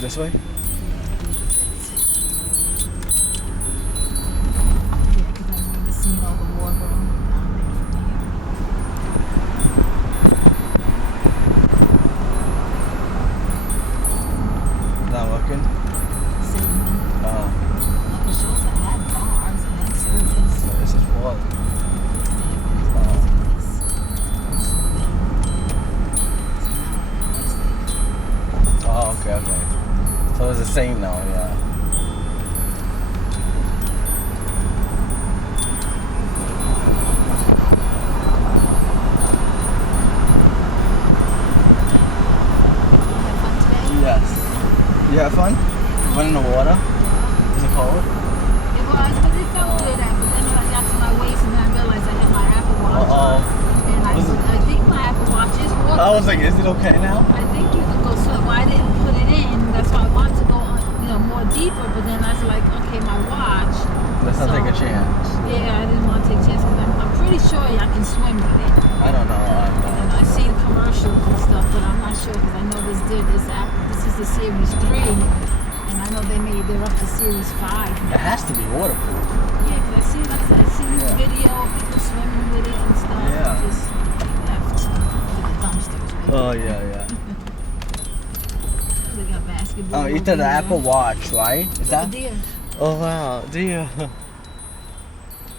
This way? Not looking? This is what? Oh, okay, okay. So it's the same now, yeah. Yes. You have fun? Went in the water? Is it cold? It was, but it felt good. But then I got to my waist and then I realized I had my Apple Watch on. And I think my Apple Watch is waterproof. I was like, is it okay now? I think you can go swim. Well, I didn't put it in. That's why I wanted to go on, more deeper. But then I was like, okay, my watch. Let's not take a chance. Yeah, I didn't want to take a chance because I'm pretty sure I can swim with it. I don't know. And I see the commercials and stuff, but I'm not sure because I know this is the Series 3. And I know they're up to Series 5 now. It has to be waterproof. Yeah, because I see this video of people swimming with it and stuff. Yeah. Just left to the dumpsters. Right? Oh, yeah. They got basketball. Oh, you did the Apple Watch, right? Is that? Deer. Oh, wow. Dear.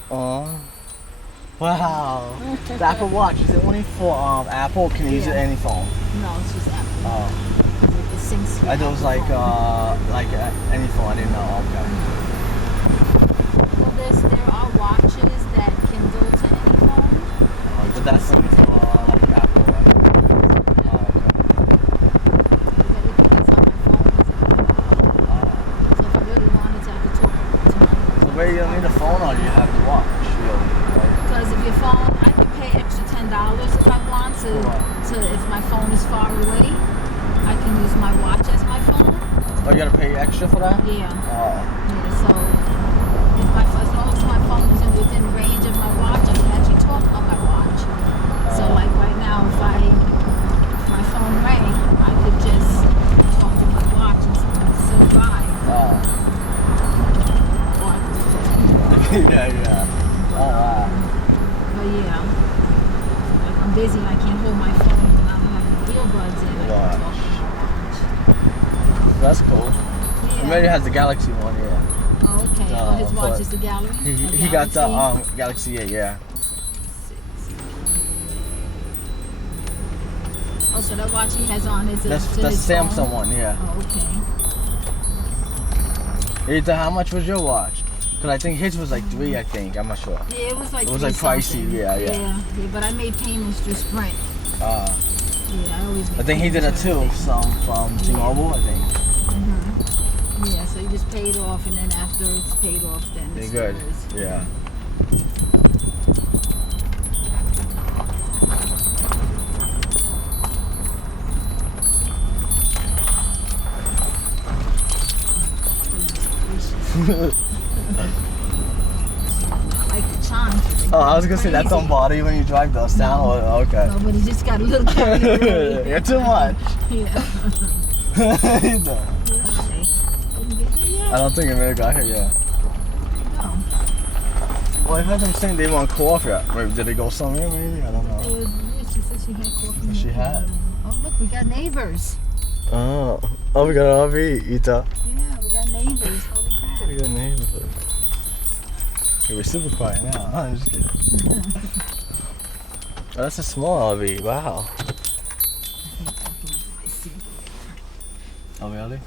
Oh. Wow. The Apple Watch, is it only for Apple or can you use it any phone? No, it's just Apple. Oh. It syncs to I thought it was like any phone. I didn't know. Okay. Well, there are watches that can go to any phone. But that's only for like Apple, right? Oh, okay. Everything is on my phone. So if I really wanted to, I could talk to my So where you don't need a phone or you have to watch, really, right? Because if your phone, I can pay extra $10 if I want to if my phone is far away. I can use my watch as my phone. Oh, you gotta pay extra for that? Yeah. Oh. Yeah, so as long as my phone is within range of my watch, I can actually talk on my watch. So like right now, if my phone rang, I could just talk to my watch and still drive. Oh. Or I could just talk. Yeah. Oh, wow. But yeah, like I'm busy and I can't hold my phone when I'm having earbuds in. I can talk to my watch. That's cool. Yeah. Maybe has the Galaxy one, yeah. Oh, okay. His watch is the gallery? He got the Galaxy 8, yeah. Oh, so that watch he has on is That's the Samsung phone? one, yeah. Oh, okay. Ethan, how much was your watch? Because I think his was like 3, I think. I'm not sure. Yeah, it was like pricey, yeah. But I made payments through Sprint. Yeah, I always make I think he did it too, some from T-Mobile, I think. Yeah, so you just paid off, and then after it's paid off, then it's good. yours. Yeah. I like the chimes. Oh, I was gonna say that don't bother you when you drive those down. No. Oh, okay. No, but it just got a little carried away. You're too much. Yeah. I don't think America got here yet. No. Well, I heard them saying they want coffee. Maybe did they go somewhere? Maybe I don't know. She said she had coffee. She had. Oh, look, we got neighbors. Oh, we got an RV, Ita. Yeah, we got neighbors. Holy crap. We got neighbors. Okay, we're super quiet now. I'm just kidding. Oh, that's a small RV. Wow. Oh, really?